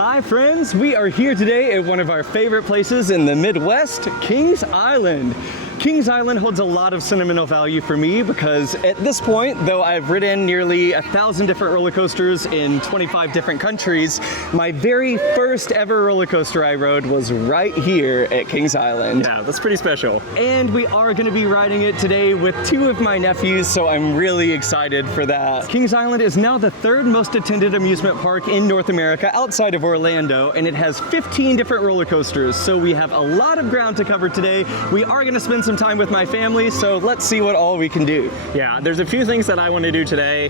Hi friends, we are here today at one of our favorite places in the Midwest, Kings Island. Kings Island holds a lot of sentimental value for me because at this point, though I've ridden nearly 1,000 different roller coasters in 25 different countries, my very first ever roller coaster I rode was right here at Kings Island. Yeah, that's pretty special. And we are going to be riding it today with two of my nephews, so I'm really excited for that. Kings Island is now the third most attended amusement park in North America outside of Orlando, and it has 15 different roller coasters, so we have a lot of ground to cover today. We are going to spend some time with my family, so let's see what all we can do. Yeah, there's a few things that I want to do today.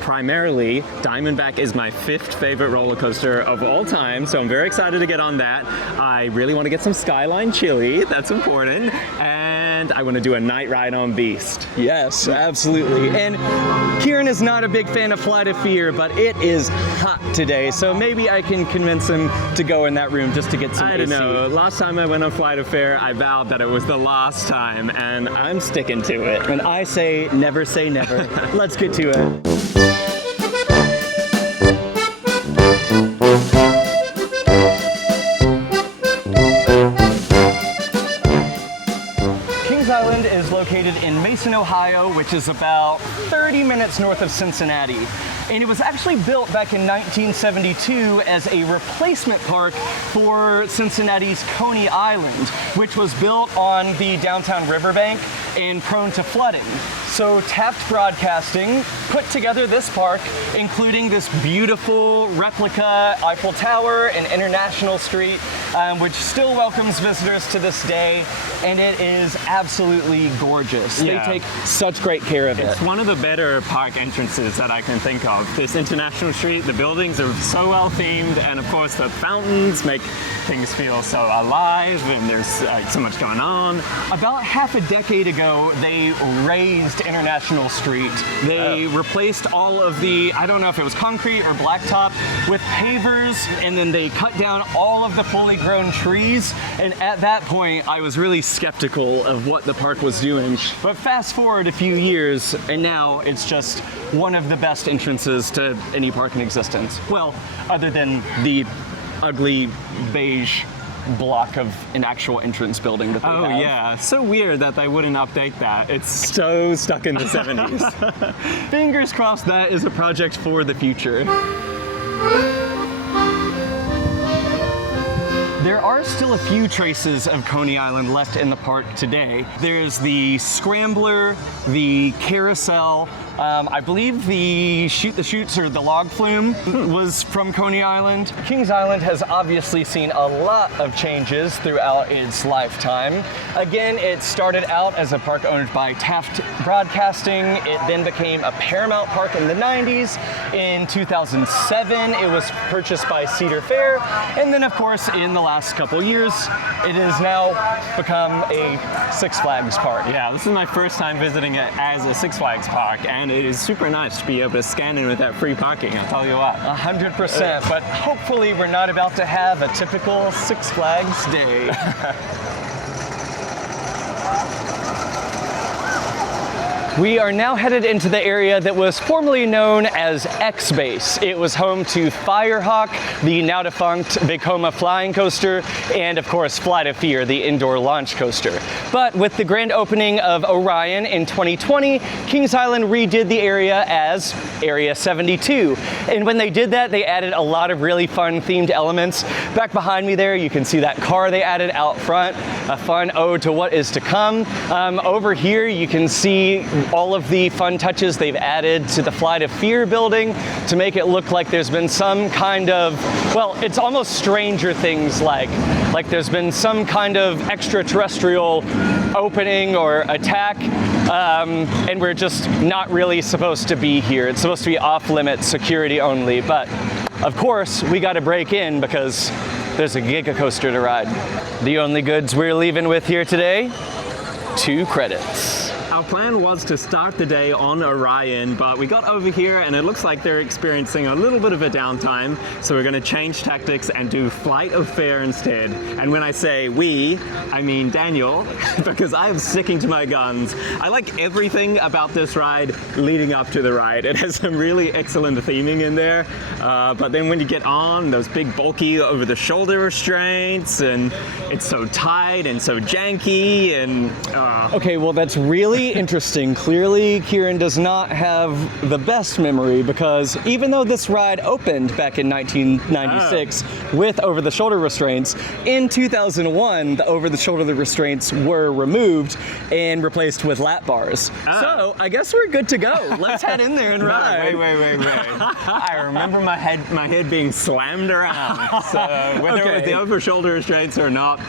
Primarily, Diamondback is my 5th favorite roller coaster of all time, so I'm very excited to get on that. I really want to get some Skyline chili, that's important, and I want to do a night ride on Beast. Yes, absolutely. And Kieran is not a big fan of Flight of Fear, but it is hot today, so maybe I can convince him to go in that room just to get some AC. I don't know. Last time I went on Flight of Fear, I vowed that it was the last time, and I'm sticking to it. And I say never say never. Let's get to it. Kings Island is located in Mason, Ohio, which is about 30 minutes north of Cincinnati. And it was actually built back in 1972 as a replacement park for Cincinnati's Coney Island, which was built on the downtown riverbank and prone to flooding. So Taft Broadcasting put together this park, including this beautiful replica Eiffel Tower and International Street, which still welcomes visitors to this day, and it is absolutely gorgeous. Yeah. They take such great care of it. It's one of the better park entrances that I can think of. This International Street, the buildings are so well themed, and of course the fountains make things feel so alive, and there's so much going on. About half a decade ago, they raised International Street. They replaced all of the, I don't know if it was concrete or blacktop, with pavers, and then they cut down all of the fully grown trees. And at that point, I was really skeptical of what the park was doing. But fast forward a few years, and now it's just one of the best entrances to any park in existence. Well, other than the ugly beige block of an actual entrance building that they have. Oh yeah, so weird that they wouldn't update that. It's so stuck in the 70s. Fingers crossed that is a project for the future. There are still a few traces of Coney Island left in the park today. There's the Scrambler, the Carousel, I believe the Shoot the Chutes or the Log Flume was from Coney Island. Kings Island has obviously seen a lot of changes throughout its lifetime. Again, it started out as a park owned by Taft Broadcasting. It then became a Paramount Park in the 90s. In 2007, it was purchased by Cedar Fair. And then, of course, in the last couple years, it has now become a Six Flags park. Yeah, this is my first time visiting it as a Six Flags park, and it is super nice to be able to scan in with that free parking, I'll tell you what. 100%, but hopefully we're not about to have a typical Six Flags day. We are now headed into the area that was formerly known as X-Base. It was home to Firehawk, the now defunct Vekoma flying coaster, and of course Flight of Fear, the indoor launch coaster. But with the grand opening of Orion in 2020, Kings Island redid the area as Area 72. And when they did that, they added a lot of really fun themed elements. Back behind me there, you can see that car they added out front, a fun ode to what is to come. Over here, you can see all of the fun touches they've added to the Flight of Fear building to make it look like there's been some kind of, well, it's almost Stranger Things like there's been some kind of extraterrestrial opening or attack, and we're just not really supposed to be here. It's supposed to be off-limits, security only, but of course we got to break in because there's a Giga Coaster to ride. The only goods we're leaving with here today, 2 credits. Our plan was to start the day on Orion, but we got over here and it looks like they're experiencing a little bit of a downtime, so we're going to change tactics and do Flight of Fear instead. And when I say we, I mean Daniel, because I am sticking to my guns. I like everything about this ride leading up to the ride. It has some really excellent theming in there. But then when you get on, those big bulky over the shoulder restraints, and it's so tight and so janky, and Okay, well that's really interesting. Clearly, Kieran does not have the best memory, because even though this ride opened back in 1996 with over-the-shoulder restraints, in 2001 the over-the-shoulder restraints were removed and replaced with lap bars. So I guess we're good to go. Let's head in there and ride. Wait. I remember my head being slammed around. So whether it was the over-shoulder restraints or not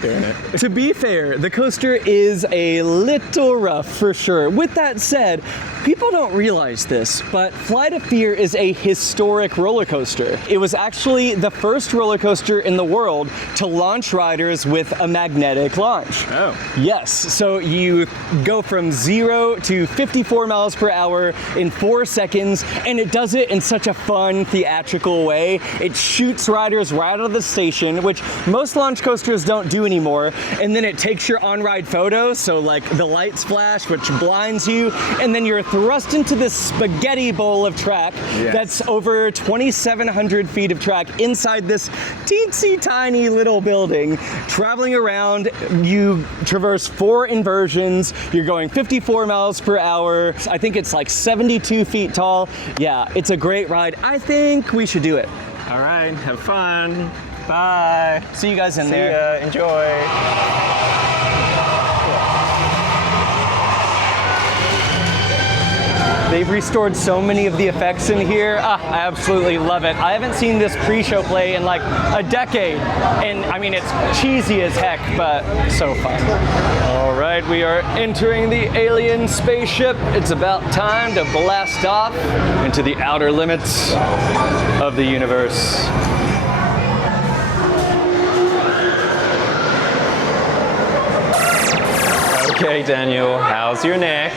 doing it. To be fair, the coaster is a little rough for sure. With that said, people don't realize this, but Flight of Fear is a historic roller coaster. It was actually the first roller coaster in the world to launch riders with a magnetic launch. Oh. Yes, so you go from 0 to 54 miles per hour in 4 seconds, and it does it in such a fun, theatrical way. It shoots riders right out of the station, which most launch coasters don't do anymore, and then it takes your on-ride photo, so like the lights flash, which blinds you, and then you're thrust into this spaghetti bowl of track that's over 2,700 feet of track inside this teensy tiny little building. Traveling around, you traverse 4 inversions, you're going 54 miles per hour. I think it's like 72 feet tall. Yeah, it's a great ride. I think we should do it. All right, have fun. Bye. See you guys in See there. ya. Enjoy. They've restored so many of the effects in here. I absolutely love it. I haven't seen this pre-show play in like a decade. And I mean, it's cheesy as heck, but so fun. All right, we are entering the alien spaceship. It's about time to blast off into the outer limits of the universe. Okay, Daniel, how's your neck?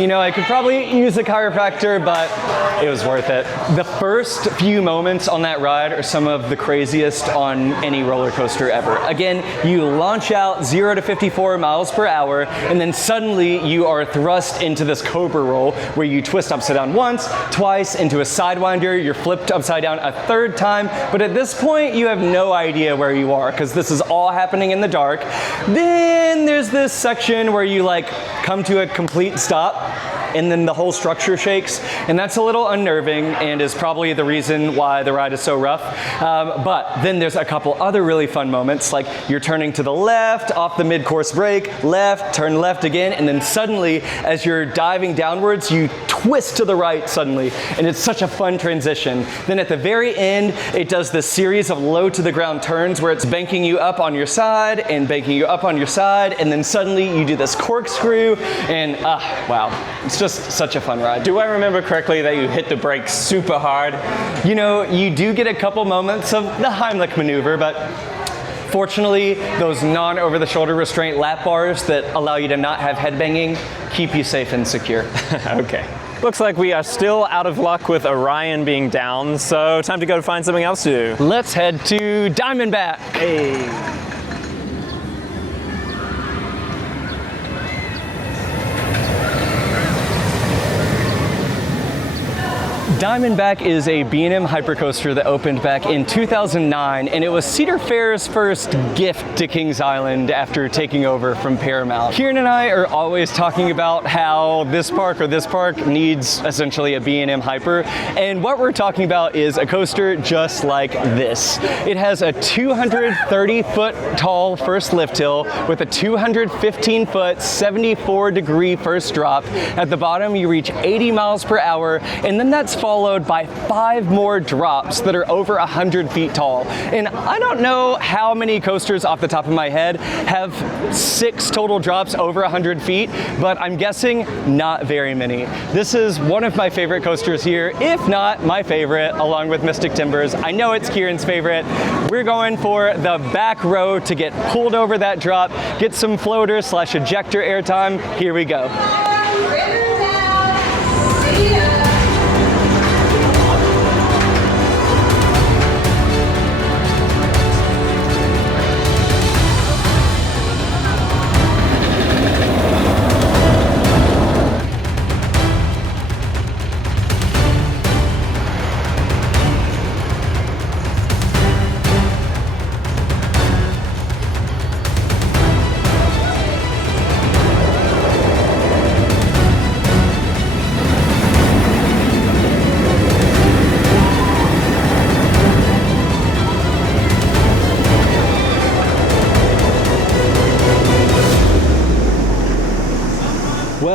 You know, I could probably use a chiropractor, but it was worth it. The first few moments on that ride are some of the craziest on any roller coaster ever. Again, you launch out 0 to 54 miles per hour, and then suddenly you are thrust into this cobra roll where you twist upside down once, twice, into a sidewinder, you're flipped upside down a third time, but at this point you have no idea where you are because this is all happening in the dark. Then there's this section where you like come to a complete stop and then the whole structure shakes, and that's a little unnerving and is probably the reason why the ride is so rough. But then there's a couple other really fun moments, like you're turning to the left off the mid-course brake, left, turn left again, and then suddenly as you're diving downwards, you twist to the right suddenly, and it's such a fun transition. Then at the very end, it does this series of low to the ground turns where it's banking you up on your side and banking you up on your side, and then suddenly you do this corkscrew, and wow, it's just such a fun ride. Do I remember correctly that you hit the brakes super hard? You know, you do get a couple moments of the Heimlich maneuver, but fortunately, those non-over-the-shoulder restraint lap bars that allow you to not have headbanging keep you safe and secure. Okay. Looks like we are still out of luck with Orion being down, so time to go find something else to do. Let's head to Diamondback. Hey. Diamondback is a B&M hypercoaster that opened back in 2009, and it was Cedar Fair's first gift to Kings Island after taking over from Paramount. Kieran and I are always talking about how this park or this park needs essentially a B&M hyper, and what we're talking about is a coaster just like this. It has a 230-foot tall first lift hill with a 215-foot, 74-degree first drop. At the bottom, you reach 80 miles per hour, and then that's followed by 5 more drops that are over 100 feet tall. And I don't know how many coasters off the top of my head have 6 total drops over 100 feet, but I'm guessing not very many. This is one of my favorite coasters here, if not my favorite, along with Mystic Timbers. I know it's Kieran's favorite. We're going for the back row to get pulled over that drop, get some floater / ejector airtime. Here we go.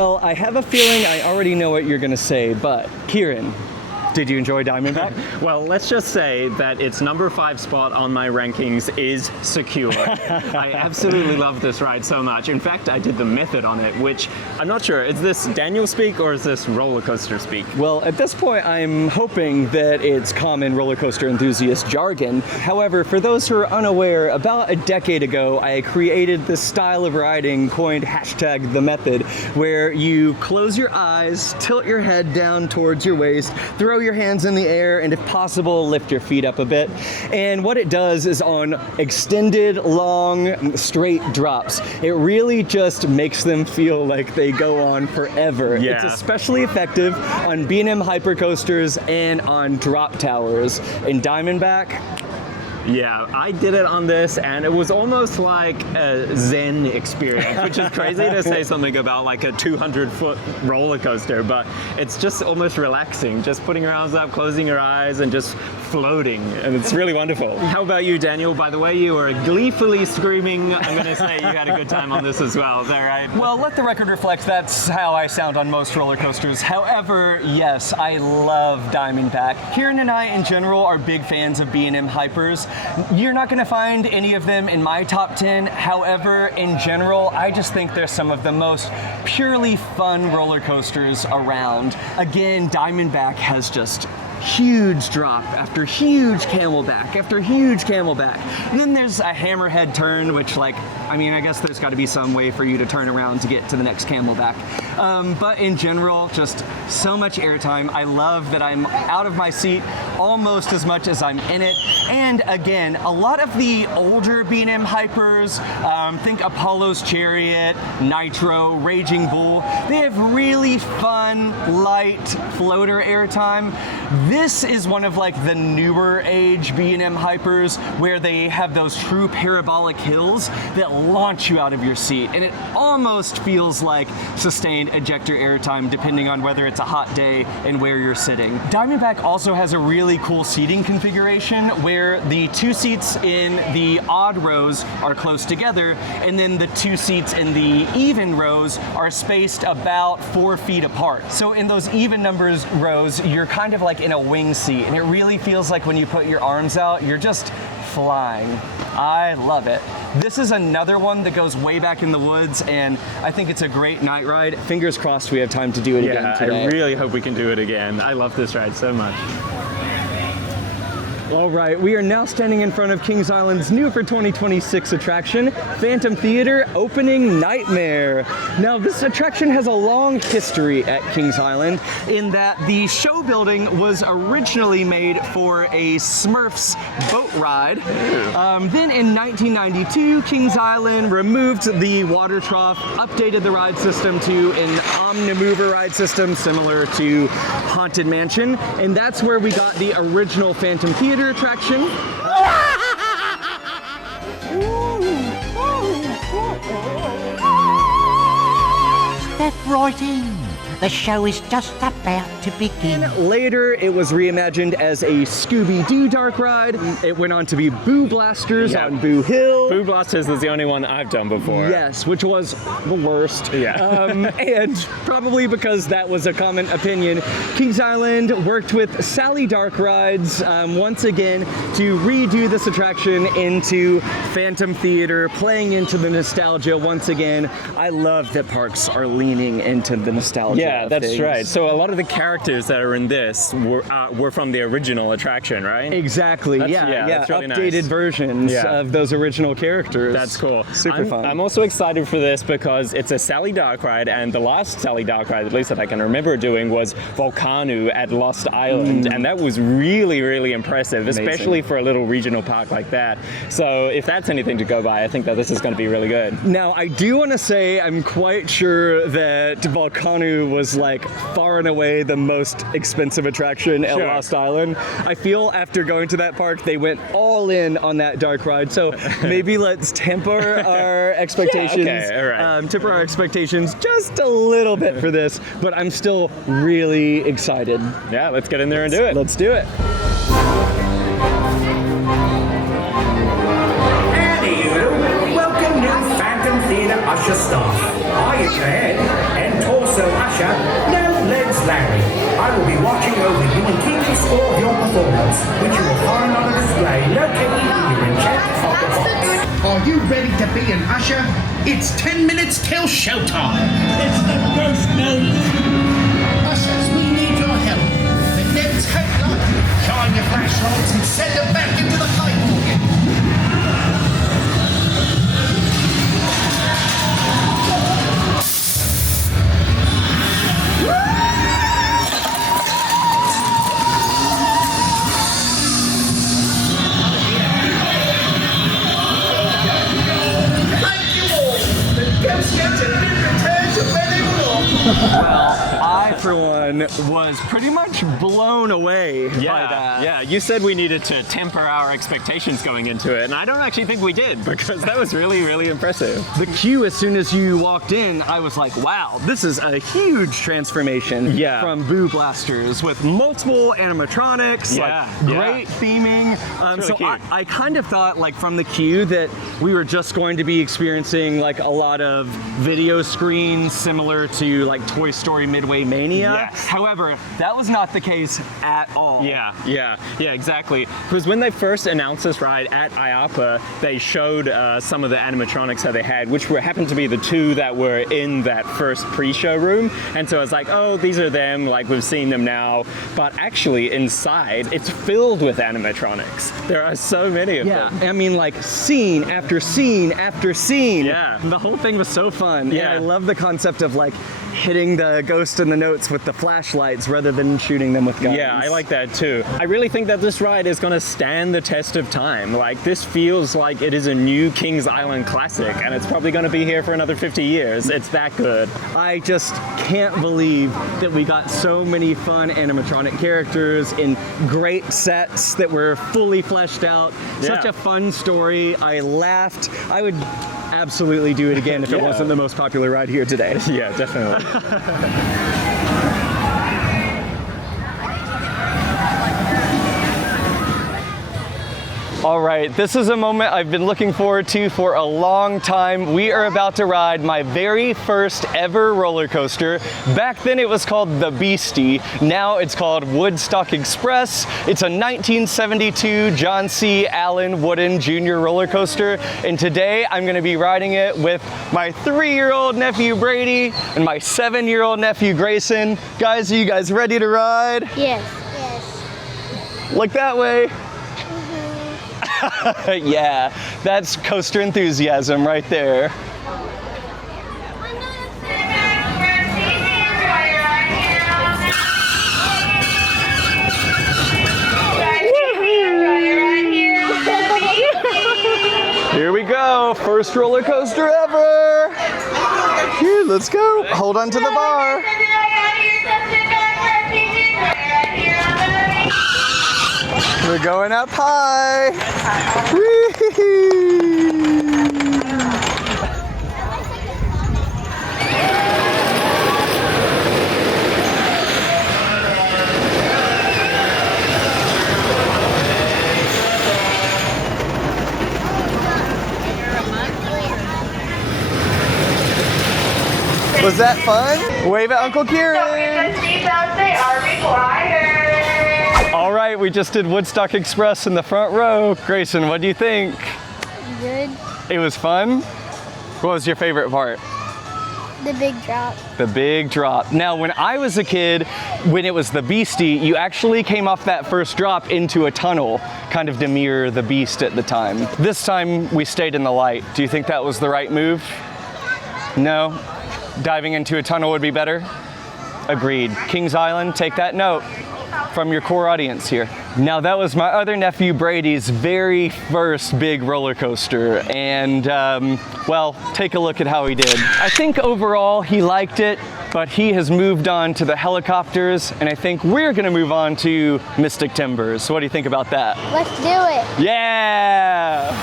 Well, I have a feeling I already know what you're going to say, but Kieran, did you enjoy Diamondback? Well, let's just say that its number 5 spot on my rankings is secure. I absolutely love this ride so much. In fact, I did the method on it, which I'm not sure, is this Daniel speak or is this roller coaster speak? Well, at this point, I'm hoping that it's common roller coaster enthusiast jargon. However, for those who are unaware, about a decade ago, I created this style of riding coined #the method, where you close your eyes, tilt your head down towards your waist, throw your hands in the air, and if possible, lift your feet up a bit. And what it does is on extended, long, straight drops, it really just makes them feel like they go on forever. Yeah. It's especially effective on B&M hypercoasters and on drop towers. In Diamondback, Yeah, I did it on this and it was almost like a Zen experience, which is crazy to say something about like a 200-foot roller coaster, but it's just almost relaxing, just putting your arms up, closing your eyes, and just floating, and it's really wonderful. How about you, Daniel? By the way, you were gleefully screaming. I'm going to say you had a good time on this as well. Is that right? well, let the record reflect that's how I sound on most roller coasters. However, yes, I love Diamondback. Kieran and I, in general, are big fans of B&M Hypers. You're not going to find any of them in my top 10. However, in general, I just think they're some of the most purely fun roller coasters around. Again, Diamondback has just huge drop after huge camelback after huge camelback. And then there's a hammerhead turn, which I guess there's got to be some way for you to turn around to get to the next camelback. But in general, just so much airtime. I love that I'm out of my seat almost as much as I'm in it. And again, a lot of the older B&M Hypers, think Apollo's Chariot, Nitro, Raging Bull, they have really fun, light floater airtime. This is one of the newer age B&M Hypers where they have those true parabolic hills that launch you out of your seat, and it almost feels like sustained ejector airtime depending on whether it's a hot day and where you're sitting. Diamondback also has a really cool seating configuration where the 2 seats in the odd rows are close together, and then the 2 seats in the even rows are spaced about 4 feet apart. So in those even numbers rows, you're kind of like in a wing seat, and it really feels like when you put your arms out, you're just flying. I love it. This is another one that goes way back in the woods, and I think it's a great night ride. Fingers crossed we have time to do it again today. I really hope we can do it again. I love this ride so much. All right, we are now standing in front of Kings Island's new for 2026 attraction, Phantom Theater Opening Nightmare. Now, this attraction has a long history at Kings Island in that the show building was originally made for a Smurfs boat ride. Then in 1992, Kings Island removed the water trough, updated the ride system to an Omnimover ride system similar to Haunted Mansion, and that's where we got the original Phantom Theater attraction. Step right in. The show is just about to begin. Later, it was reimagined as a Scooby-Doo dark ride. It went on to be Boo Blasters on Boo Hill. Boo Blasters is the only one I've done before. Yes, which was the worst. Yeah. And probably because that was a common opinion, Kings Island worked with Sally Dark Rides once again to redo this attraction into Phantom Theater, playing into the nostalgia once again. I love that parks are leaning into the nostalgia. Yeah, that's things. right. So a lot of the characters that are in this were from the original attraction, right? Exactly. That's really updated nice. versions of those original characters. That's cool. Super fun. I'm also excited for this because it's a Sally Dark ride, and the last Sally Dark ride, at least that I can remember doing, was Volcano at Lost Island, and that was really, really impressive, especially for a little regional park like that. So if that's anything to go by, I think that this is going to be really good. Now, I do want to say I'm quite sure that Volcano was far and away the most expensive attraction at Lost Island. I feel after going to that park, they went all in on that dark ride. So maybe let's temper our expectations. Temper our expectations just a little bit for this, but I'm still really excited. Yeah, let's get in there and do it. Let's do it. Howdy, you. Welcome new Phantom Theatre usher staff. Are you glad? And torso final score of your performance, which you will find on a display located in your enchanted folder box. Are you ready to be an usher? It's 10 minutes till showtime. It's the ghost news. Ushers, we need your help. The dead's headlight. Shine your flashlights and send them back into the light organ. Well, I, for one, was pretty much blown away by that. Yeah, you said we needed to temper our expectations going into it, and I don't actually think we did, because that was really, really impressive. The queue, as soon as you walked in, I was like, wow, this is a huge transformation from Boo Blasters with multiple animatronics, great theming. Really So cute. I kind of thought, like, from the queue that we were just going to be experiencing like a lot of video screens similar to like Toy Story Midway Mania. Yes. However, that was not the case at all. Yeah, exactly. Because when they first announced this ride at IAPA, they showed some of the animatronics that they had, which happened to be the two that were in that first pre-show room. And so I was like, oh, these are them, like we've seen them now. But actually inside, it's filled with animatronics. There are so many of them. I mean, like scene after scene after scene. Yeah. The whole thing was so fun. Yeah. And I love the concept of like hitting the ghost in the notes with the flashlights rather than shooting them with guns. Yeah, I like that too. I really think that this ride is going to stand the test of time. Like, this feels like it is a new Kings Island classic, and it's probably going to be here for another 50 years. It's that good. I just can't believe that we got so many fun animatronic characters in great sets that were fully fleshed out. Such a fun story. I laughed. I would absolutely do it again if it wasn't the most popular ride here today. Yeah, definitely. All right, this is a moment I've been looking forward to for a long time. We are about to ride my very first ever roller coaster. Back then it was called the Beastie. Now it's called Woodstock Express. It's a 1972 John C. Allen wooden junior roller coaster. And today I'm gonna be riding it with my 3-year-old nephew Brady and my 7-year-old nephew Grayson. Guys, are you guys ready to ride? Yes. Look that way. Yeah, that's coaster enthusiasm right there. Here we go, first roller coaster ever. Here, let's go. Hold on to the bar. We're going up high. Whee! Was that fun? Wave at Uncle Kieran. They are required. All right, we just did Woodstock Express in the front row. Grayson, what do you think? Good. It was fun? What was your favorite part? The big drop. The big drop. Now, when I was a kid, when it was the Beastie, you actually came off that first drop into a tunnel, kind of to mirror the Beast at the time. This time, we stayed in the light. Do you think that was the right move? No? Diving into a tunnel would be better? Agreed. Kings Island, take that note from your core audience here. Now, that was my other nephew Brady's very first big roller coaster, and well, take a look at how he did. I think overall he liked it, but he has moved on to the helicopters, and I think we're gonna move on to Mystic Timbers. So what do you think about that? Let's do it. Yeah!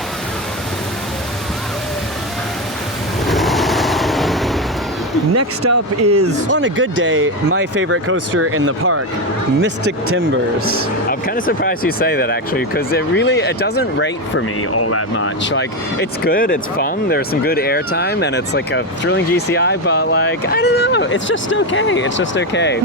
Next up is, on a good day, my favorite coaster in the park, Mystic Timbers. I'm kind of surprised you say that actually, because it doesn't rate for me all that much. Like, it's good, it's fun, there's some good airtime, and it's like a thrilling GCI, but like, I don't know, it's just okay. It's just okay.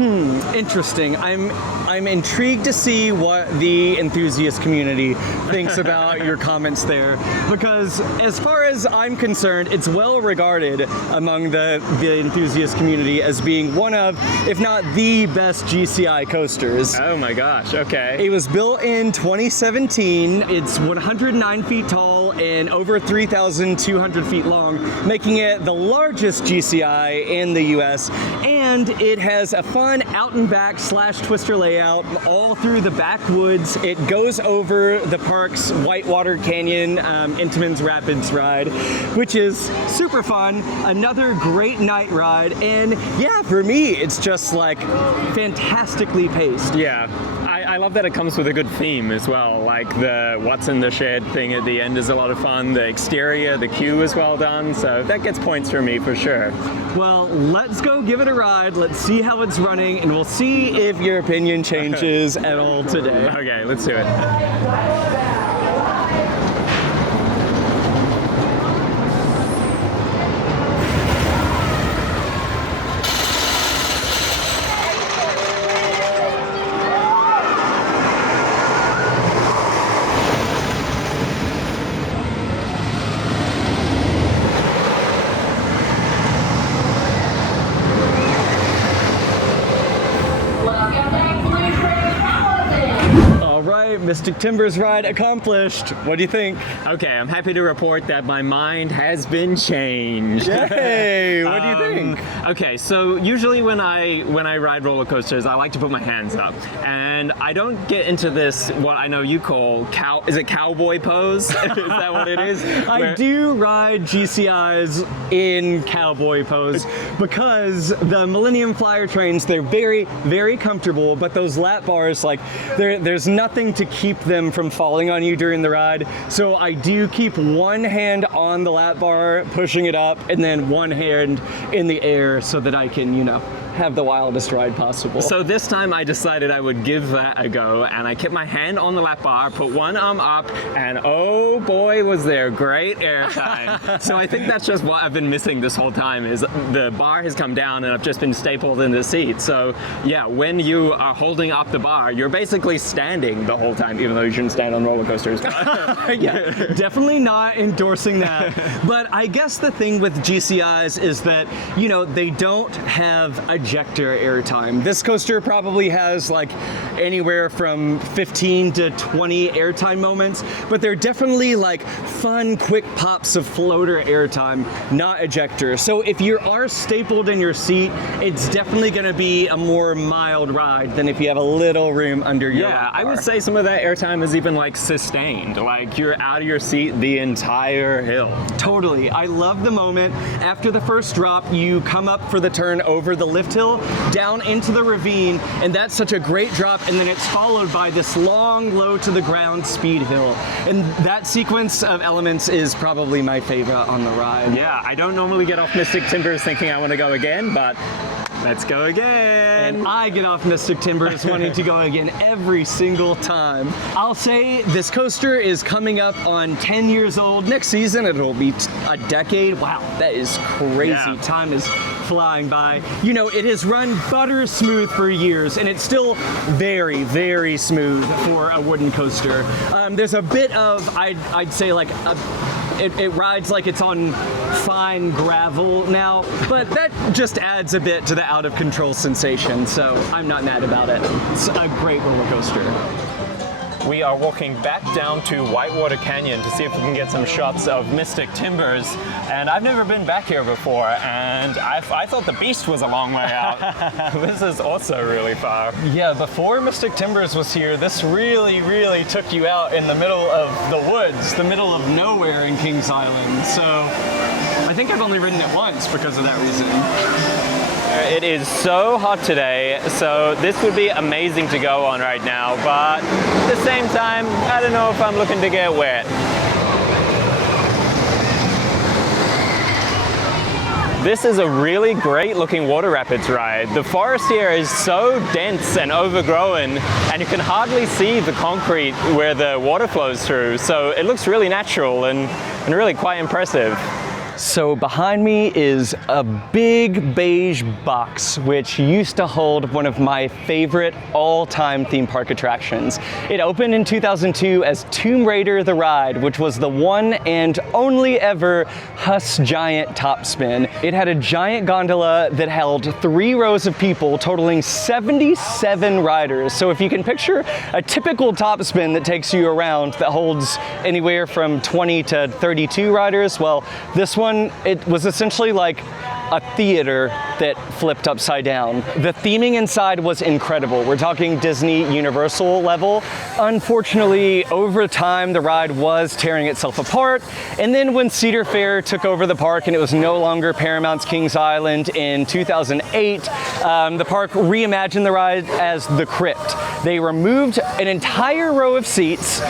Interesting. I'm intrigued to see what the enthusiast community thinks about your comments there, because as far as I'm concerned, it's well regarded among the enthusiast community as being one of, if not the best GCI coasters. Oh my gosh, okay. It was built in 2017. It's 109 feet tall and over 3,200 feet long, making it the largest GCI in the US. And it has a fun out and back / twister layout all through the backwoods. It goes over the park's Whitewater Canyon Intamin's Rapids ride, which is super fun. Another great night ride. And yeah, for me, it's just like fantastically paced. Yeah, I love that it comes with a good theme as well. Like the what's in the shed thing at the end is a lot of fun. The exterior, the queue is well done. So that gets points for me for sure. Well, let's go give it a ride. Let's see how it's running, and we'll see if your opinion changes at all today. Okay, let's do it. Mystic Timbers ride accomplished. What do you think? Okay, I'm happy to report that my mind has been changed. Yay! What do you think? Okay, so usually when I ride roller coasters, I like to put my hands up, and I don't get into this what I know you call cowboy pose? Is that what it is? I do ride GCIs in cowboy pose because the Millennium Flyer trains, they're very, very comfortable, but those lap bars, like, there's nothing to keep them from falling on you during the ride. So I do keep one hand on the lap bar, pushing it up, and then one hand in the air so that I can, have the wildest ride possible. So this time I decided I would give that a go, and I kept my hand on the lap bar, put one arm up, and oh boy, was there great airtime. So I think that's just what I've been missing this whole time, is the bar has come down and I've just been stapled in the seat. So yeah, when you are holding up the bar, you're basically standing the whole time, even though you shouldn't stand on roller coasters. Yeah, definitely not endorsing that. But I guess the thing with GCIs is that, they don't have ejector airtime. This coaster probably has like anywhere from 15 to 20 airtime moments, but they're definitely like fun, quick pops of floater airtime, not ejector. So if you are stapled in your seat, it's definitely going to be a more mild ride than if you have a little room under your lap bar. I would say some of that airtime is even like sustained, like you're out of your seat the entire hill. Totally. I love the moment after the first drop, you come up for the turn over the lift hill down into the ravine, and that's such a great drop, and then it's followed by this long low to the ground speed hill, and that sequence of elements is probably my favorite on the ride. Yeah, I don't normally get off Mystic Timbers thinking I want to go again, but let's go again. And I get off Mystic Timbers wanting to go again every single time. I'll say this coaster is coming up on 10 years old. Next season, it'll be a decade. Wow, that is crazy. Yeah. Time is flying by. It has run butter smooth for years, and it's still very, very smooth for a wooden coaster. There's a bit of, I'd say like it rides like it's on fine gravel now, but that just adds a bit to the out of control sensation, so I'm not mad about it. It's a great roller coaster. We are walking back down to Whitewater Canyon to see if we can get some shots of Mystic Timbers, and I've never been back here before, and I thought the Beast was a long way out. This is also really far. Yeah, before Mystic Timbers was here, this really, really took you out in the middle of the woods, the middle of nowhere in Kings Island, so I think I've only ridden it once because of that reason. It is so hot today, so this would be amazing to go on right now, but at the same time, I don't know if I'm looking to get wet. This is a really great looking water rapids ride. The forest here is so dense and overgrown, and you can hardly see the concrete where the water flows through, so it looks really natural and really quite impressive. So behind me is a big beige box, which used to hold one of my favorite all-time theme park attractions. It opened in 2002 as Tomb Raider the Ride, which was the one and only ever Huss Giant top spin. It had a giant gondola that held 3 rows of people, totaling 77 riders. So if you can picture a typical top spin that takes you around that holds anywhere from 20 to 32 riders, well, this one, it was essentially like a theater that flipped upside down. The theming inside was incredible. We're talking Disney Universal level. Unfortunately, over time, the ride was tearing itself apart. And then when Cedar Fair took over the park and it was no longer Paramount's Kings Island in 2008, the park reimagined the ride as the Crypt. They removed an entire row of seats.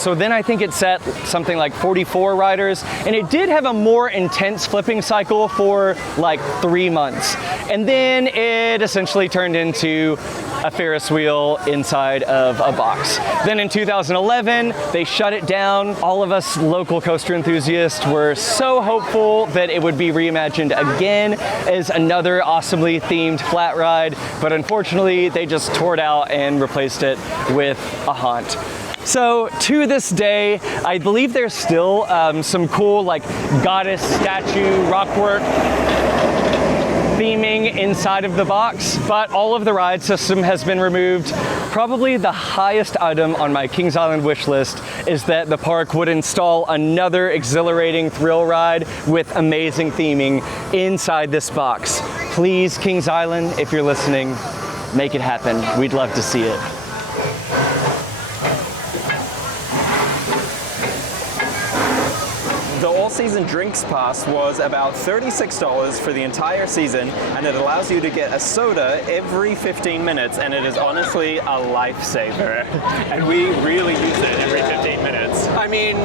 So then I think it set something like 44 riders. And it did have a more intense flipping cycle for like 3 months. And then it essentially turned into a Ferris wheel inside of a box. Then in 2011, they shut it down. All of us local coaster enthusiasts were so hopeful that it would be reimagined again as another awesomely themed flat ride, but unfortunately, they just tore it out and replaced it with a haunt. So to this day, I believe there's still some cool like goddess statue rockwork theming inside of the box, but all of the ride system has been removed. Probably the highest item on my Kings Island wish list is that the park would install another exhilarating thrill ride with amazing theming inside this box. Please, Kings Island, if you're listening, make it happen. We'd love to see it. The all-season drinks pass was about $36 for the entire season, and it allows you to get a soda every 15 minutes, and it is honestly a lifesaver. And we really use it every 15 minutes. I mean,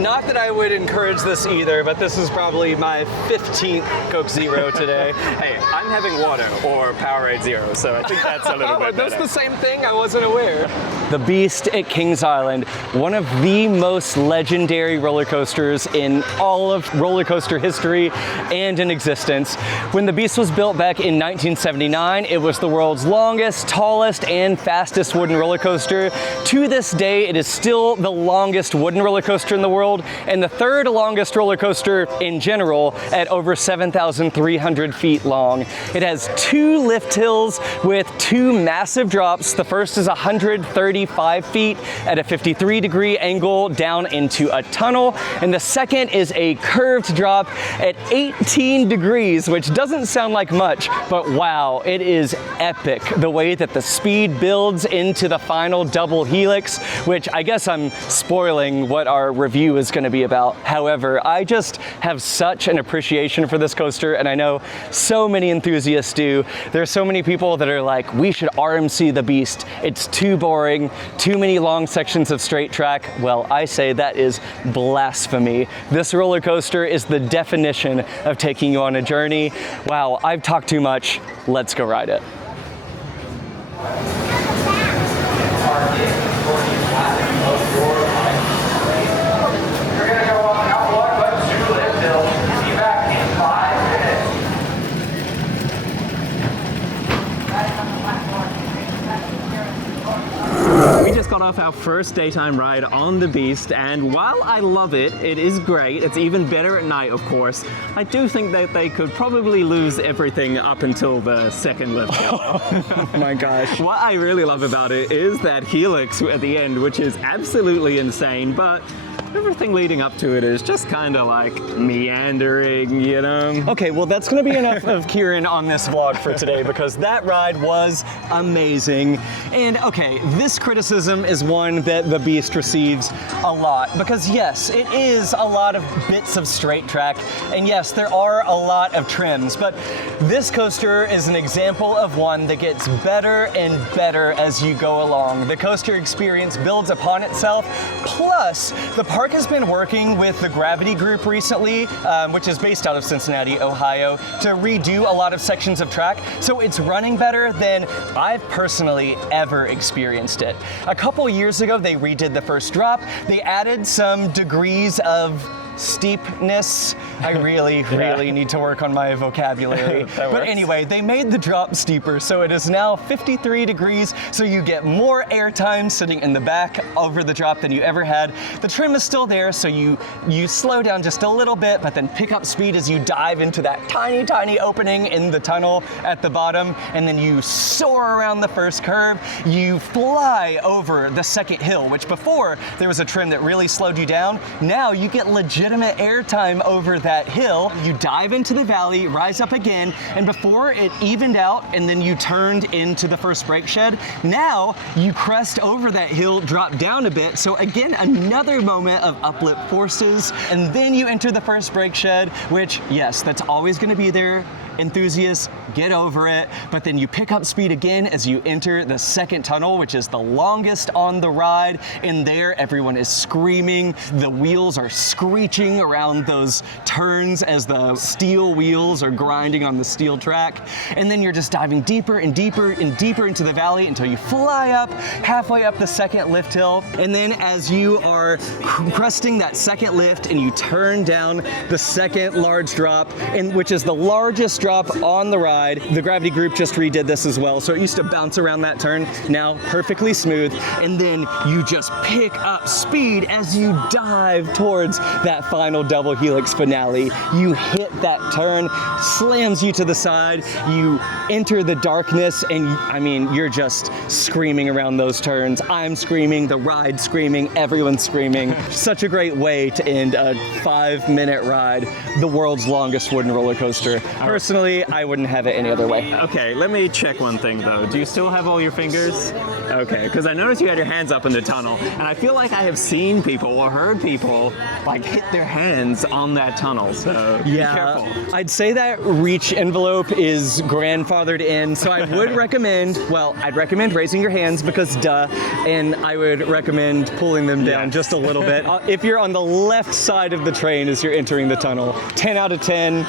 not that I would encourage this either, but this is probably my 15th Coke Zero today. Hey, I'm having water or Powerade Zero, so I think that's a little bit better. That's the same thing? I wasn't aware. The Beast at Kings Island, one of the most legendary roller coasters in all of roller coaster history and in existence. When the Beast was built back in 1979, it was the world's longest, tallest, and fastest wooden roller coaster. To this day, it is still the longest wooden roller coaster in the world and the 3rd longest roller coaster in general at over 7,300 feet long. It has 2 lift hills with 2 massive drops. The first is 135 feet at a 53-degree angle down into a tunnel, and the second is a curved drop at 18 degrees, which doesn't sound like much, but wow, it is epic. The way that the speed builds into the final double helix, which I guess I'm spoiling what our review is going to be about. However, I just have such an appreciation for this coaster, and I know so many enthusiasts do. There's so many people that are like, we should RMC the Beast. It's too boring, too many long sections of straight track. Well, I say that is blasphemy. This roller coaster is the definition of taking you on a journey. Wow, I've talked too much. Let's go ride it. You're gonna go up now, what? But 2 lift hills. Be back in 5 minutes. We just got off our first daytime ride on the Beast, and while I love it, it is great. It's even better at night, of course. I do think that they could probably lose everything up until the second lift hill. Oh my gosh. What I really love about it is that helix at the end, which is absolutely insane, but everything leading up to it is just kind of like meandering, you know? Okay, well that's gonna be enough of Kieran on this vlog for today because that ride was amazing. And okay, this criticism is one that the Beast receives a lot because yes, it is a lot of bits of straight track, and yes, there are a lot of trims, but this coaster is an example of one that gets better and better as you go along. The coaster experience builds upon itself, plus the park Mark has been working with the Gravity Group recently, which is based out of Cincinnati, Ohio, to redo a lot of sections of track. So it's running better than I've personally ever experienced it. A couple years ago, they redid the first drop. They added some degrees of steepness. I really need to work on my vocabulary. But anyway, they made the drop steeper, so it is now 53 degrees, so you get more airtime sitting in the back over the drop than you ever had. The trim is still there, so you slow down just a little bit, but then pick up speed as you dive into that tiny opening in the tunnel at the bottom, and then you soar around the first curve. You fly over the second hill, which before there was a trim that really slowed you down. Now you get legitimate airtime over that hill. You dive into the valley, rise up again, and before it evened out and then you turned into the first brake shed, now you crest over that hill, drop down a bit, so again, another moment of uplift forces, and then you enter the first brake shed, which, yes, that's always gonna be there. Enthusiasts, get over it, but then you pick up speed again as you enter the second tunnel, which is the longest on the ride. In there, everyone is screaming. The wheels are screeching around those turns as the steel wheels are grinding on the steel track. And then you're just diving deeper and deeper and deeper into the valley until you fly up, halfway up the second lift hill. And then as you are cresting that second lift and you turn down the second large drop, which is the largest drop on the ride. The Gravity Group just redid this as well, so it used to bounce around that turn, now perfectly smooth, and then you just pick up speed as you dive towards that final double helix finale. You hit that turn, slams you to the side, you enter the darkness, and I mean, you're just screaming around those turns. I'm screaming, the ride's screaming, everyone's screaming. Such a great way to end a 5-minute ride, the world's longest wooden roller coaster. Personally, I wouldn't have it any other way. Okay, let me check one thing though. Do you still have all your fingers? Okay, because I noticed you had your hands up in the tunnel, and I feel like I have seen people or heard people like hit their hands on that tunnel, so be careful. I'd say that reach envelope is grandfathered in, so I would recommend, I'd recommend raising your hands because duh, and I would recommend pulling them down just a little bit. If you're on the left side of the train as you're entering the tunnel, 10 out of 10.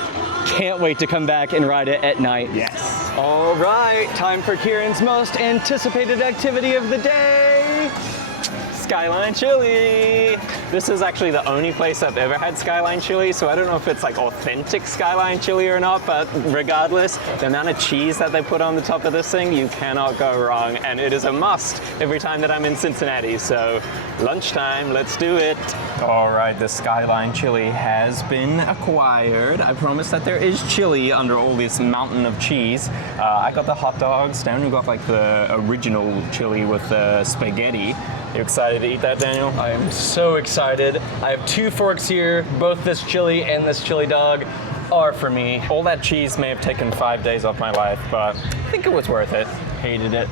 Can't wait to come back and ride it at night. Yes. All right, time for Kieran's most anticipated activity of the day. Skyline chili. This is actually the only place I've ever had skyline chili, so I don't know if it's like authentic skyline chili or not, but regardless, the amount of cheese that they put on the top of this thing, you cannot go wrong, and it is a must every time that I'm in Cincinnati, so lunchtime, let's do it. All right, the skyline chili has been acquired. I promise that there is chili under all this mountain of cheese. I got the hot dogs, Daniel got like the original chili with the spaghetti. You excited to eat that, Daniel? I am so excited. I have 2 forks here. Both this chili and this chili dog are for me. All that cheese may have taken 5 days off my life, but I think it was worth it. Hated it.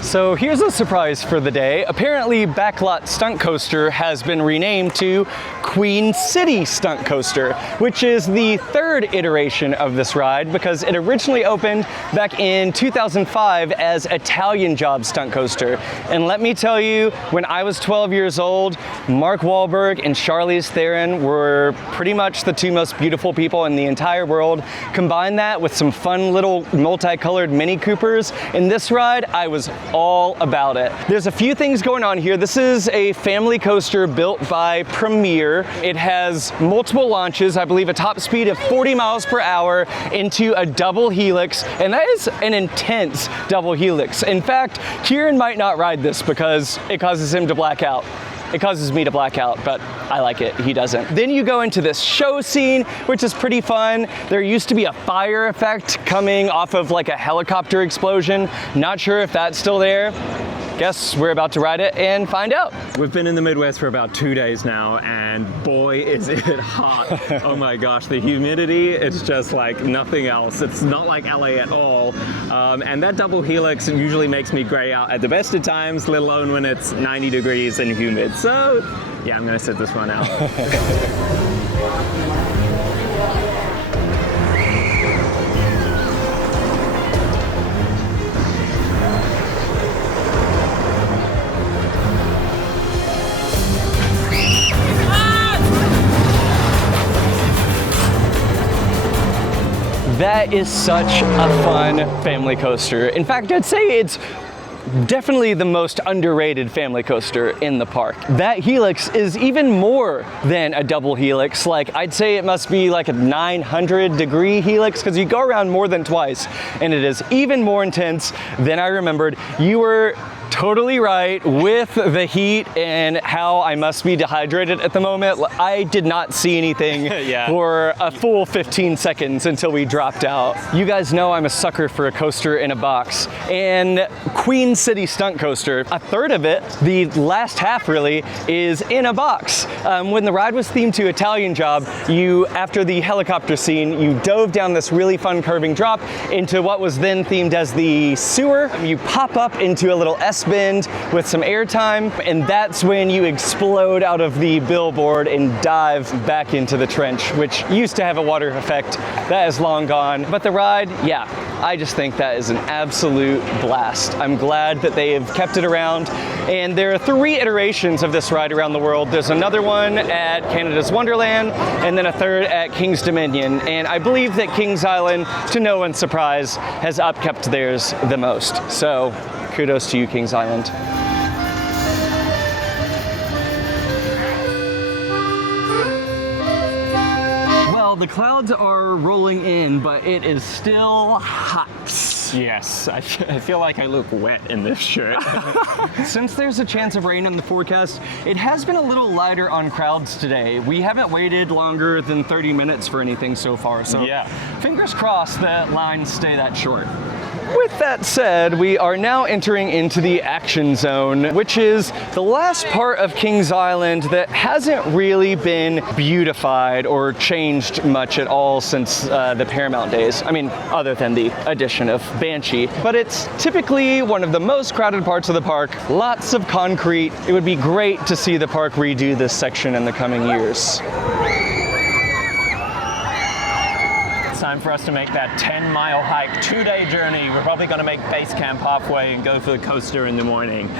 So here's a surprise for the day. Apparently, Backlot Stunt Coaster has been renamed to Queen City Stunt Coaster, which is the 3rd iteration of this ride because it originally opened back in 2005 as Italian Job Stunt Coaster. And let me tell you, when I was 12 years old, Mark Wahlberg and Charlize Theron were pretty much the 2 most beautiful people in the entire world. Combine that with some fun little multicolored Mini Coopers. In this ride, I was all about it. There's a few things going on here. This is a family coaster built by Premier. It has multiple launches, I believe a top speed of 40 miles per hour into a double helix, and that is an intense double helix. In fact, Kieran might not ride this because it causes him to black out. It causes me to black out, but I like it, he doesn't. Then you go into this show scene, which is pretty fun. There used to be a fire effect coming off of like a helicopter explosion. Not sure if that's still there. Guess we're about to ride it and find out. We've been in the Midwest for about 2 days now, and boy, is it hot. Oh my gosh, the humidity, it's just like nothing else. It's not like LA at all. And that double helix usually makes me gray out at the best of times, let alone when it's 90 degrees and humid. So yeah, I'm gonna sit this one out. That is such a fun family coaster. In fact, I'd say it's definitely the most underrated family coaster in the park. That helix is even more than a double helix. Like, I'd say it must be like a 900-degree helix, because you go around more than twice, and it is even more intense than I remembered. You were totally right with the heat and how I must be dehydrated at the moment. I did not see anything for a full 15 seconds until we dropped out. You guys know I'm a sucker for a coaster in a box, and Queen City Stunt Coaster, a third of it, the last half really, is in a box. When the ride was themed to Italian Job, after the helicopter scene, you dove down this really fun curving drop into what was then themed as the sewer. You pop up into a little S-bend with some airtime, and that's when you explode out of the billboard and dive back into the trench, which used to have a water effect. That is long gone. But the ride, yeah, I just think that is an absolute blast. I'm glad that they have kept it around. And there are 3 iterations of this ride around the world. There's another one at Canada's Wonderland, and then a third at King's Dominion. And I believe that Kings Island, to no one's surprise, has upkept theirs the most. So kudos to you, Kings Island. Well, the clouds are rolling in, but it is still hot. Yes, I feel like I look wet in this shirt. Since there's a chance of rain in the forecast, it has been a little lighter on crowds today. We haven't waited longer than 30 minutes for anything so far, so fingers crossed that lines stay that short. With that said, we are now entering into the action zone, which is the last part of Kings Island that hasn't really been beautified or changed much at all since the Paramount days. I mean, other than the addition of Banshee. But it's typically one of the most crowded parts of the park. Lots of concrete. It would be great to see the park redo this section in the coming years. Time for us to make that 10-mile hike, 2-day journey. We're probably going to make base camp halfway and go for the coaster in the morning.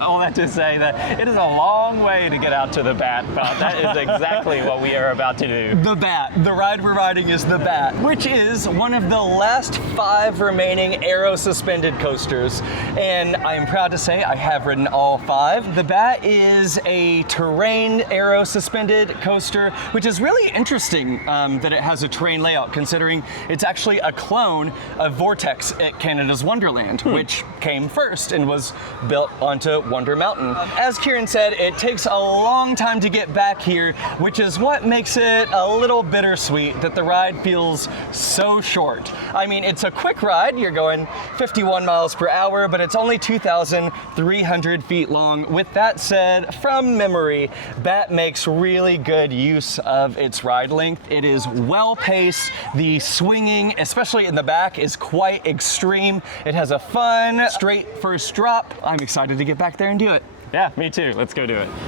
All that to say that it is a long way to get out to the Bat, but that is exactly what we are about to do. The Bat. The ride we're riding is the Bat, which is one of the last 5 remaining aero-suspended coasters. And I'm proud to say I have ridden all 5. The Bat is a terrain aero-suspended coaster, which is really interesting that it has a terrain layout, considering it's actually a clone of Vortex at Canada's Wonderland, which came first and was built onto Wonder Mountain. As Kieran said, it takes a long time to get back here, which is what makes it a little bittersweet that the ride feels so short. I mean, it's a quick ride. You're going 51 miles per hour, but it's only 2,300 feet long. With that said, from memory, Bat makes really good use of its ride length. It is well paced. The swinging, especially in the back, is quite extreme. It has a fun, straight first drop. I'm excited to get back there and do it. Yeah, me too. Let's go do it. Welcome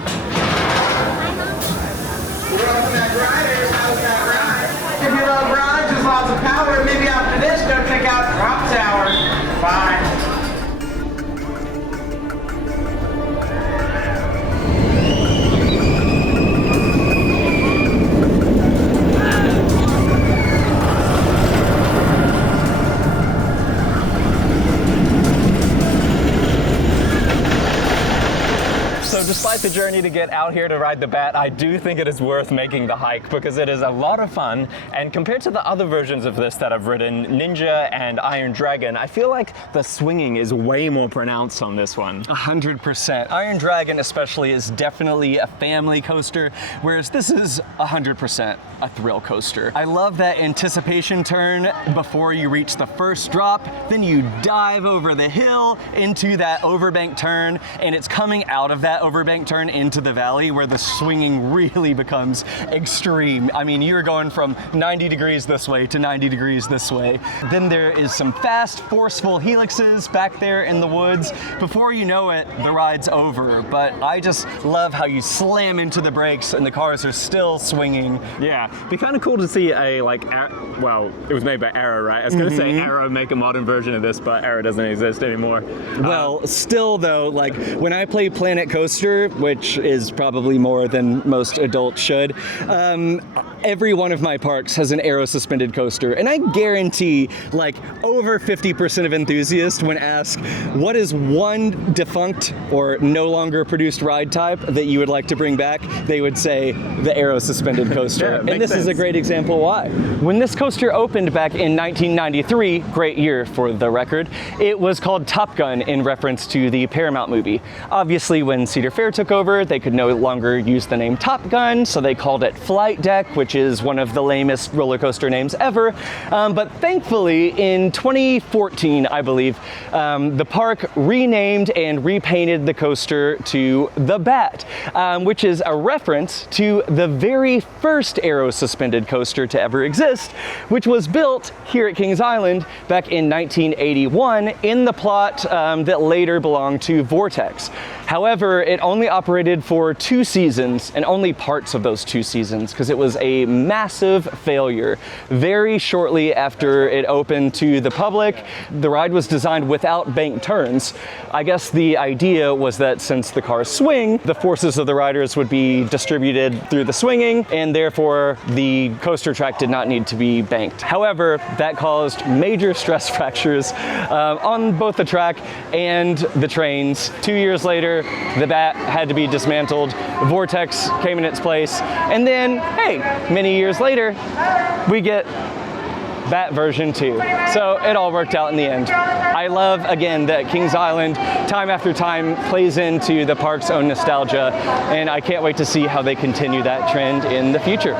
back, riders. How's that ride? If you love rides, there's lots of power. Maybe after this, go check out Drop Tower. Bye. So despite the journey to get out here to ride the Bat, I do think it is worth making the hike because it is a lot of fun. And compared to the other versions of this that I've ridden, Ninja and Iron Dragon, I feel like the swinging is way more pronounced on this one. 100%. Iron Dragon especially is definitely a family coaster, whereas this is 100% a thrill coaster. I love that anticipation turn before you reach the first drop, then you dive over the hill into that overbank turn, and it's coming out of that overbank turn into the valley where the swinging really becomes extreme. I mean, you're going from 90 degrees this way to 90 degrees this way. Then there is some fast, forceful helixes back there in the woods. Before you know it, the ride's over. But I just love how you slam into the brakes and the cars are still swinging. Yeah, it'd be kind of cool to see a well, it was made by Arrow, right? I was gonna say Arrow make a modern version of this, but Arrow doesn't exist anymore. Well, still though, like when I play Planet Coaster coaster, which is probably more than most adults should. Every one of my parks has an aero suspended coaster, and I guarantee like over 50% of enthusiasts, when asked what is one defunct or no longer produced ride type that you would like to bring back, they would say the aero suspended coaster. Yeah, and this is a great example why. When this coaster opened back in 1993, great year for the record, it was called Top Gun in reference to the Paramount movie. Obviously, when Cedar Fair took over, they could no longer use the name Top Gun, so they called it Flight Deck, which is one of the lamest roller coaster names ever. But thankfully, in 2014, I believe, the park renamed and repainted the coaster to the Bat, which is a reference to the very first aero suspended coaster to ever exist, which was built here at Kings Island back in 1981 in the plot that later belonged to Vortex. However, it only operated for 2 seasons, and only parts of those 2 seasons, because it was a massive failure. Very shortly after it opened to the public, the ride was designed without bank turns. I guess the idea was that since the cars swing, the forces of the riders would be distributed through the swinging, and therefore the coaster track did not need to be banked. However, that caused major stress fractures on both the track and the trains. 2 years later, the Bat had to be dismantled. Vortex came in its place, and then, hey, many years later, we get Bat version 2. So it all worked out in the end. I love, again, that Kings Island, time after time, plays into the park's own nostalgia, and I can't wait to see how they continue that trend in the future.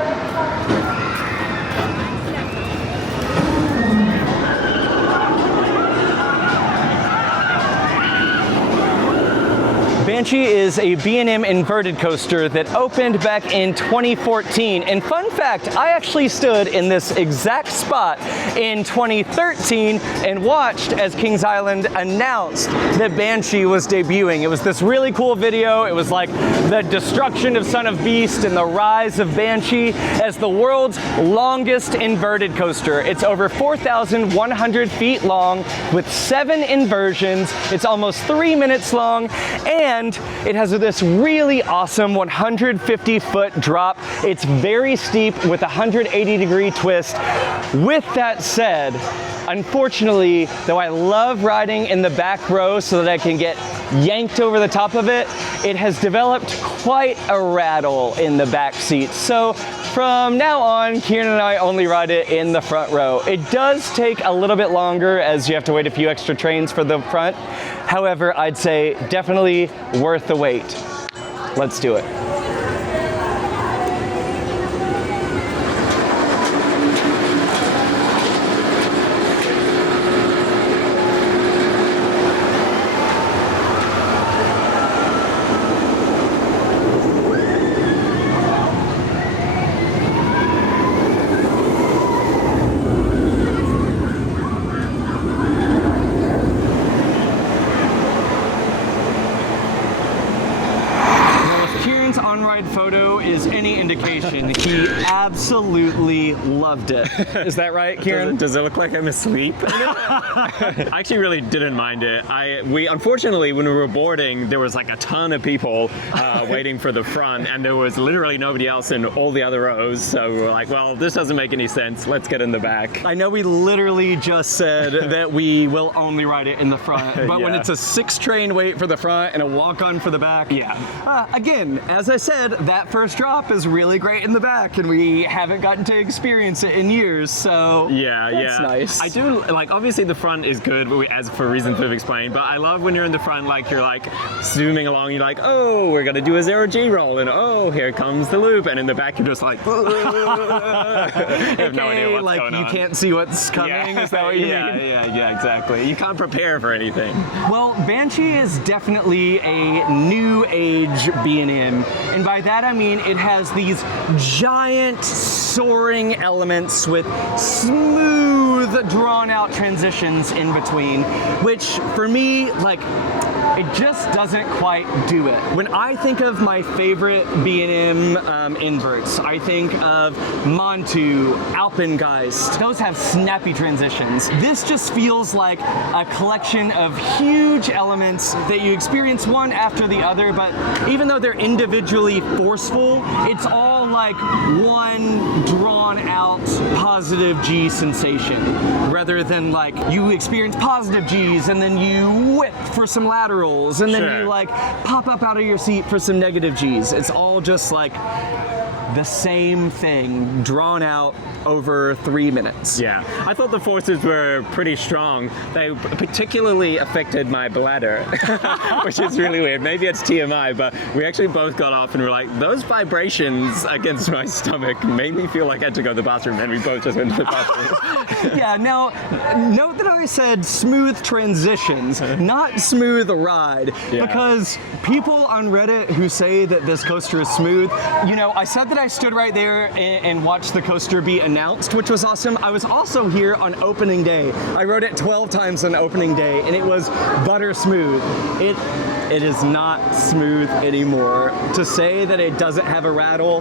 Banshee is a B&M inverted coaster that opened back in 2014. And fun fact, I actually stood in this exact spot in 2013 and watched as Kings Island announced that Banshee was debuting. It was this really cool video. It was like the destruction of Son of Beast and the rise of Banshee as the world's longest inverted coaster. It's over 4,100 feet long with 7 inversions. It's almost 3 minutes long, and it has this really awesome 150-foot drop. It's very steep with a 180-degree twist. With that said, unfortunately, though I love riding in the back row so that I can get yanked over the top of it, it has developed quite a rattle in the back seat. So from now on, Kieran and I only ride it in the front row. It does take a little bit longer as you have to wait a few extra trains for the front. However, I'd say definitely worth the wait. Let's do it. Photo is any indication, he absolutely loved it. Is that right, Kieran? Does it look like I'm asleep? I actually really didn't mind it. We unfortunately, when we were boarding, there was like a ton of people waiting for the front, and there was literally nobody else in all the other rows. So we were like, well, this doesn't make any sense. Let's get in the back. I know we literally just said that we will only ride it in the front, but when it's a 6-train wait for the front and a walk-on for the back, again, as I said, that first drop is really great in the back, and we haven't gotten to experience it in years, so that's nice. I do, like, obviously the front is good, as for reasons we've explained, but I love when you're in the front, like, you're like zooming along, you're like, oh, we're gonna do a 0G roll, and oh, here comes the loop, and in the back you're just like, you have no idea what's going on. You can't see what's coming, is that what you mean? Yeah, exactly. You can't prepare for anything. Well, Banshee is definitely a new age B&M, and by that I mean it has these giant soaring elements with smooth, drawn out transitions in between, which for me, like, it just doesn't quite do it. When I think of my favorite B&M inverts, I think of Montu, Alpengeist. Those have snappy transitions. This just feels like a collection of huge elements that you experience one after the other, but even though they're individually forceful, it's all like one drawn out positive G sensation, rather than like you experience positive Gs and then you whip for some laterals and then you like pop up out of your seat for some negative Gs. It's all just like the same thing drawn out over 3 minutes. Yeah, I thought the forces were pretty strong. They particularly affected my bladder, which is really weird. Maybe it's TMI, but we actually both got off and were like, those vibrations against my stomach made me feel like I had to go to the bathroom, and we both just went to the bathroom. Yeah, now, note that I said smooth transitions, not smooth ride, because people on Reddit who say that this coaster is smooth, you know, I said that I stood right there and watched the coaster be announced, which was awesome. I was also here on opening day. I rode it 12 times on opening day, and it was butter smooth. It is not smooth anymore. To say that it doesn't have a rattle,